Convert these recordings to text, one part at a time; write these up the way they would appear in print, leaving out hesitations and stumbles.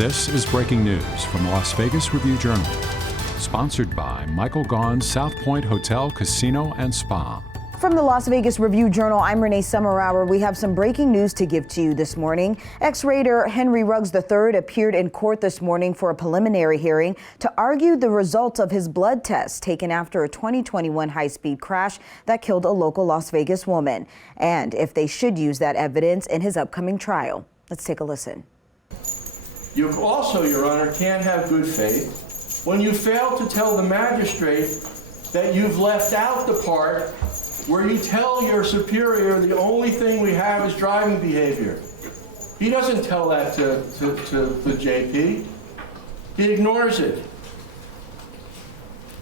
This is breaking news from the Las Vegas Review-Journal, sponsored by Michael Gaughan's South Point Hotel, Casino, and Spa. From the Las Vegas Review-Journal, I'm Renee Summerauer. We have some breaking news to give to you this morning. Ex-Raider Henry RUGGS III appeared in court this morning for a preliminary hearing to argue the results of his blood test taken after a 2021 high-speed crash that killed a local Las Vegas woman, and if they should use that evidence in his upcoming trial. Let's take a listen. You also, Your Honor, can't have good faith when you fail to tell the magistrate that you've left out the part where you tell your superior the only thing we have is driving behavior. He doesn't tell that to the JP. He ignores it.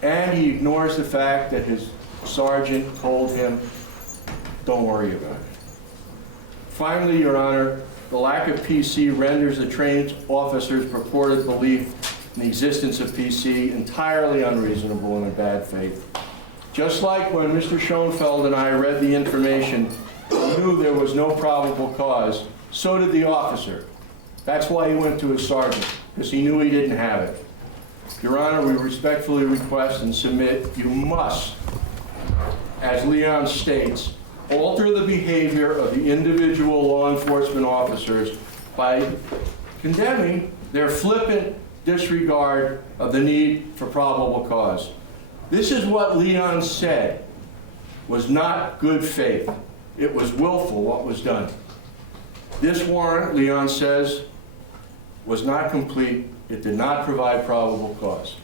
And he ignores the fact that his sergeant told him, don't worry about it. Finally, Your Honor, the lack of PC renders the trained officer's purported belief in the existence of PC entirely unreasonable and in bad faith. Just like when Mr. Schonfeld and I read the information, he knew there was no probable cause, so did the officer. That's why he went to his sergeant, because he knew he didn't have it. Your Honor, we respectfully request and submit you must, as Leon states, alter the behavior of the individual law enforcement officers by condemning their flippant disregard of the need for probable cause. This is what Leon said was not good faith. It was willful what was done. This warrant, Leon says, was not complete. It did not provide probable cause.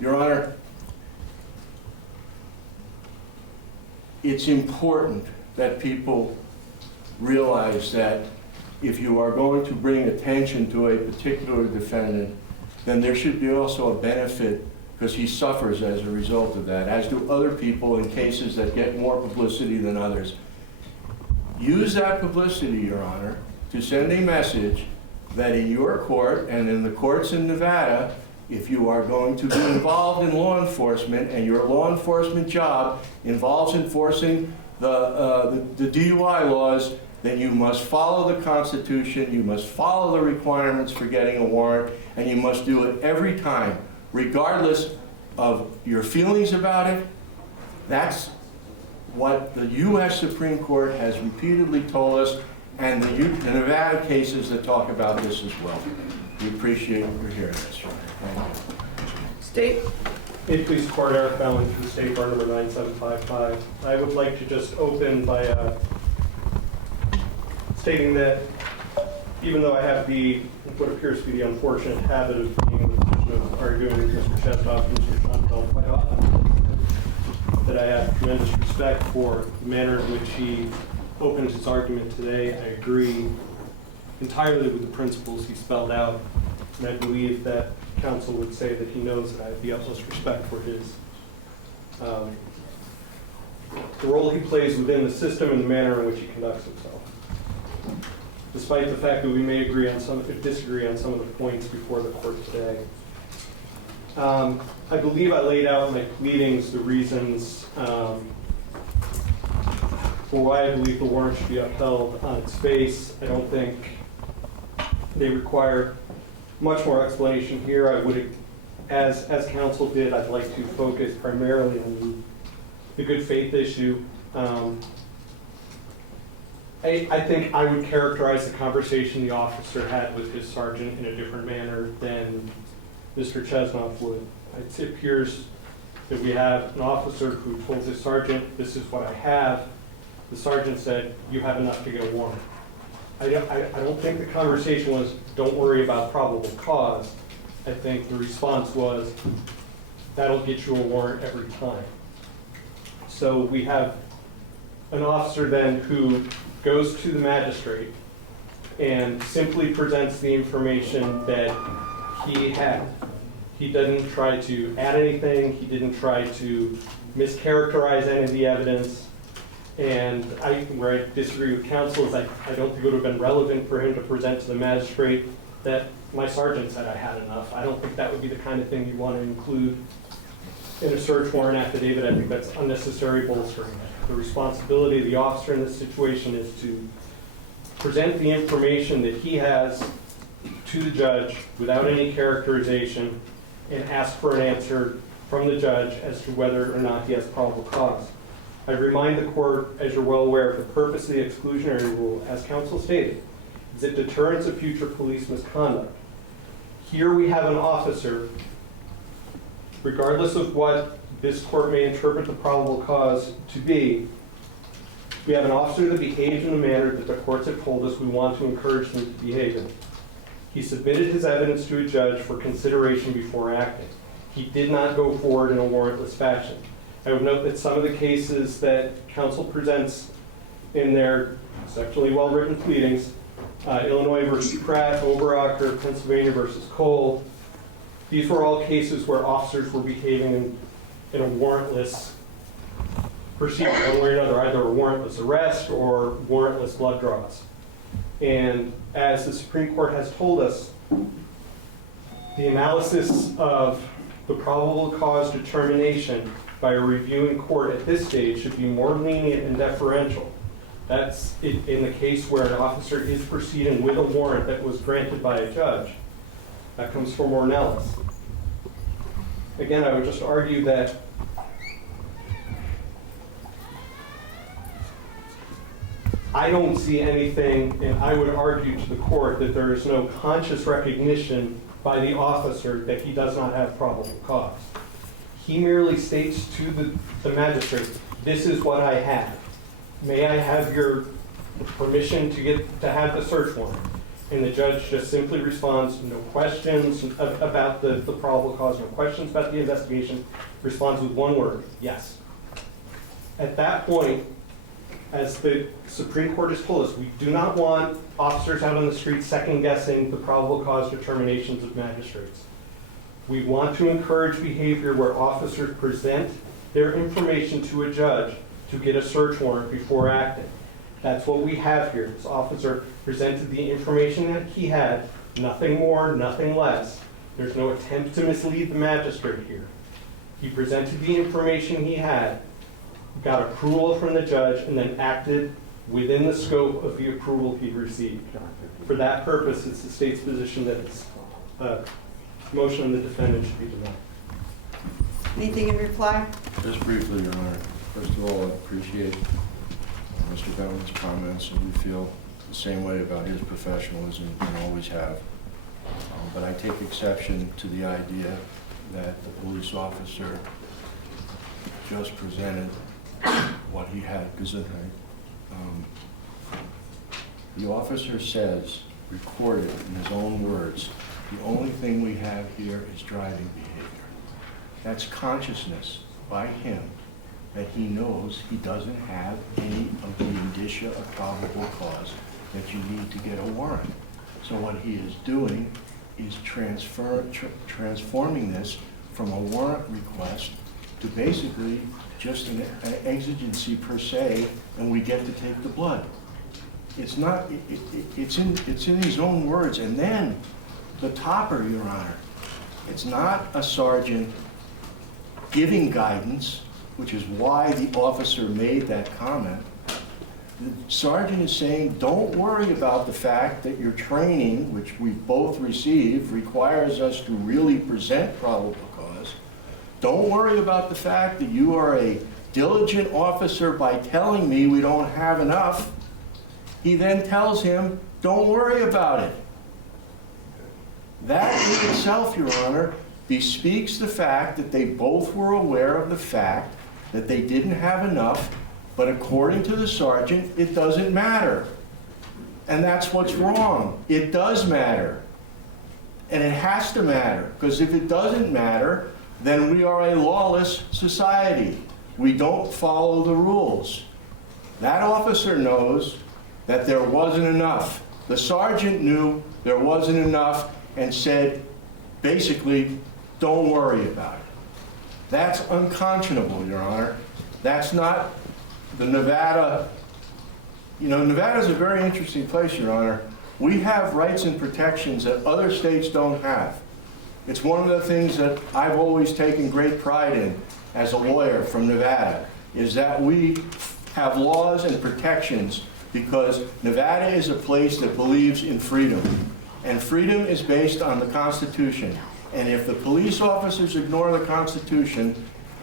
Your Honor, it's important that people realize that if you are going to bring attention to a particular defendant, then there should be also a benefit because he suffers as a result of that, as do other people in cases that get more publicity than others. Use that publicity, Your Honor, to send a message that in your court and in the courts in Nevada, if you are going to be involved in law enforcement and your law enforcement job involves enforcing the DUI laws, then you must follow the Constitution, you must follow the requirements for getting a warrant, and you must do it every time, regardless of your feelings about it. That's what the U.S. Supreme Court has repeatedly told us, and the Nevada cases that talk about this as well. We appreciate your hearing this. Thank you. State. May it please the Court, Eric Ballin from State Bar number 9755. I would like to just open by stating that even though I have what appears to be the unfortunate habit of being in the position of arguing with Mr. Chesnoff and Mr. Schonfeld quite often, that I have tremendous respect for the manner in which he opened his argument today. I agree entirely with the principles he spelled out, and I believe that counsel would say that he knows that I have the utmost respect for his the role he plays within the system and the manner in which he conducts himself. Despite the fact that we may disagree on some of the points before the court today. I believe I laid out in my pleadings the reasons for why I believe the warrant should be upheld on its face. I don't think they require much more explanation here. I would, as counsel did, I'd like to focus primarily on the good faith issue. I think I would characterize the conversation the officer had with his sergeant in a different manner than Mr. Chesnoff would. It appears that we have an officer who told his sergeant, this is what I have. The sergeant said, you have enough to get a warrant. I don't think the conversation was, don't worry about probable cause. I think the response was, that'll get you a warrant every time. So we have an officer then who goes to the magistrate and simply presents the information that he had. He didn't try to add anything. He didn't try to mischaracterize any of the evidence. And where I disagree with counsel is I don't think it would have been relevant for him to present to the magistrate that my sergeant said I had enough. I don't think that would be the kind of thing you want to include in a search warrant affidavit. I think that's unnecessary bolstering. The responsibility of the officer in this situation is to present the information that he has to the judge without any characterization and ask for an answer from the judge as to whether or not he has probable cause. I remind the court, as you're well aware, of the purpose of the exclusionary rule, as counsel stated, is it deterrence of future police misconduct. Here we have an officer, regardless of what this court may interpret the probable cause to be, we have an officer that behaved in a manner that the courts have told us we want to encourage them to behave in. He submitted his evidence to a judge for consideration before acting. He did not go forward in a warrantless fashion. I would note that some of the cases that counsel presents in their exceptionally well-written pleadings, Illinois versus Pratt, Oberacher, Pennsylvania versus Cole, these were all cases where officers were behaving in a warrantless proceeding, one way or another, either a warrantless arrest or warrantless blood draws. And as the Supreme Court has told us, the analysis of the probable cause determination by a reviewing court at this stage should be more lenient and deferential. That's in the case where an officer is proceeding with a warrant that was granted by a judge. That comes from Ornelas. Again, I would just argue that I don't see anything, and I would argue to the court that there is no conscious recognition by the officer that he does not have probable cause. He merely states to the magistrate, this is what I have. May I have your permission to have the search warrant? And the judge just simply responds, no questions about the probable cause, no questions about the investigation, responds with one word, yes. At that point, as the Supreme Court has told us, we do not want officers out on the street second-guessing the probable cause determinations of magistrates. We want to encourage behavior where officers present their information to a judge to get a search warrant before acting. That's what we have here. This officer presented the information that he had, nothing more, nothing less. There's no attempt to mislead the magistrate here. He presented the information he had, got approval from the judge, and then acted within the scope of the approval he received. For that purpose, it's the state's position that it's motion on the defendant should be denied. Anything in reply? Just briefly, Your Honor. First of all, I appreciate Mr. Bellman's comments, and we feel the same way about his professionalism and always have. But I take exception to the idea that the police officer just presented what he had, because the officer says, recorded in his own words, the only thing we have here is driving behavior. That's consciousness by him that he knows he doesn't have any of the indicia of probable cause that you need to get a warrant. So what he is doing is transforming this from a warrant request to basically just an exigency per se, and we get to take the blood. It's not, it's in his own words. And then the topper, Your Honor, it's not a sergeant giving guidance, which is why the officer made that comment. The sergeant is saying, don't worry about the fact that your training, which we both received, requires us to really present probable cause. Don't worry about the fact that you are a diligent officer by telling me we don't have enough. He then tells him, don't worry about it. That in itself, Your Honor, bespeaks the fact that they both were aware of the fact that they didn't have enough, but according to the sergeant, it doesn't matter. And that's what's wrong. It does matter. And it has to matter, because if it doesn't matter, then we are a lawless society. We don't follow the rules. That officer knows that there wasn't enough. The sergeant knew there wasn't enough and said, basically, don't worry about it. That's unconscionable, Your Honor. That's not the Nevada. You know, Nevada's a very interesting place, Your Honor. We have rights and protections that other states don't have. It's one of the things that I've always taken great pride in as a lawyer from Nevada, is that we have laws and protections because Nevada is a place that believes in freedom. And freedom is based on the Constitution. And if the police officers ignore the Constitution,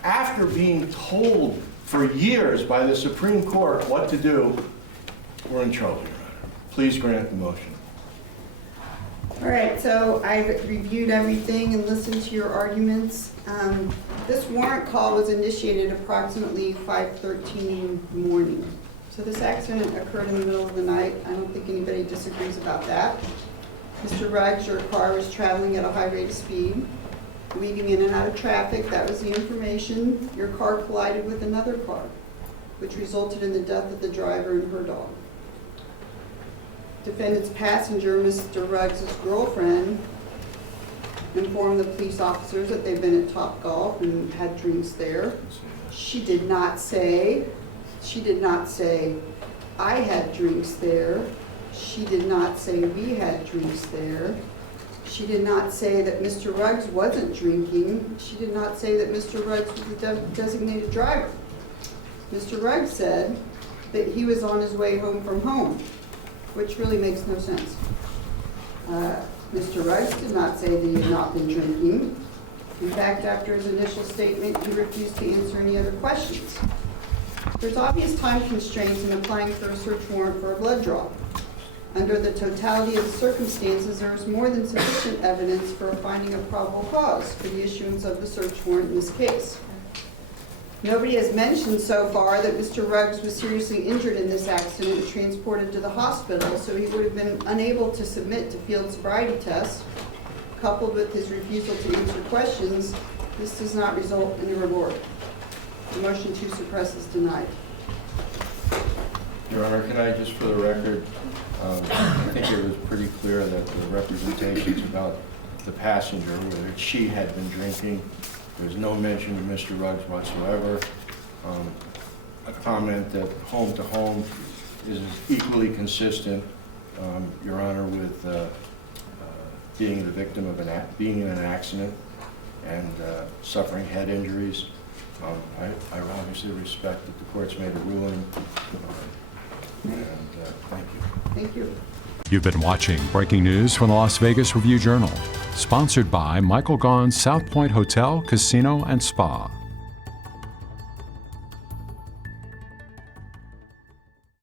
after being told for years by the Supreme Court what to do, we're in trouble, Your Honor. Please grant the motion. All right, so I've reviewed everything and listened to your arguments. This warrant call was initiated approximately 5:13 in the morning. So this accident occurred in the middle of the night. I don't think anybody disagrees about that. Mr. Ruggs, your car was traveling at a high rate of speed, weaving in and out of traffic. That was the information. Your car collided with another car, which resulted in the death of the driver and her dog. Defendant's passenger, Mr. Ruggs' girlfriend, informed the police officers that they've been at Topgolf and had drinks there. She did not say, I had drinks there. She did not say we had drinks there. She did not say that Mr. Ruggs wasn't drinking. She did not say that Mr. Ruggs was the designated driver. Mr. Ruggs said that he was on his way home from home, which really makes no sense. Mr. Ruggs did not say that he had not been drinking. In fact, after his initial statement, he refused to answer any other questions. There's obvious time constraints in applying for a search warrant for a blood draw. Under the totality of the circumstances, there is more than sufficient evidence for a finding of probable cause for the issuance of the search warrant in this case. Nobody has mentioned so far that Mr. Ruggs was seriously injured in this accident and transported to the hospital, so he would have been unable to submit to field sobriety tests. Coupled with his refusal to answer questions, this does not result in a reward. The motion to suppress is denied. Your Honor, can I just, for the record, I think it was pretty clear that the representations about the passenger, whether she had been drinking, there's no mention of Mr. Ruggs whatsoever. A comment that home to home is equally consistent, Your Honor, with being the victim of being in an accident and suffering head injuries. I obviously respect that the court's made a ruling, and thank you. Thank you. You've been watching breaking news from the Las Vegas Review-Journal, sponsored by Michael Gaughan's South Point Hotel, Casino, and Spa.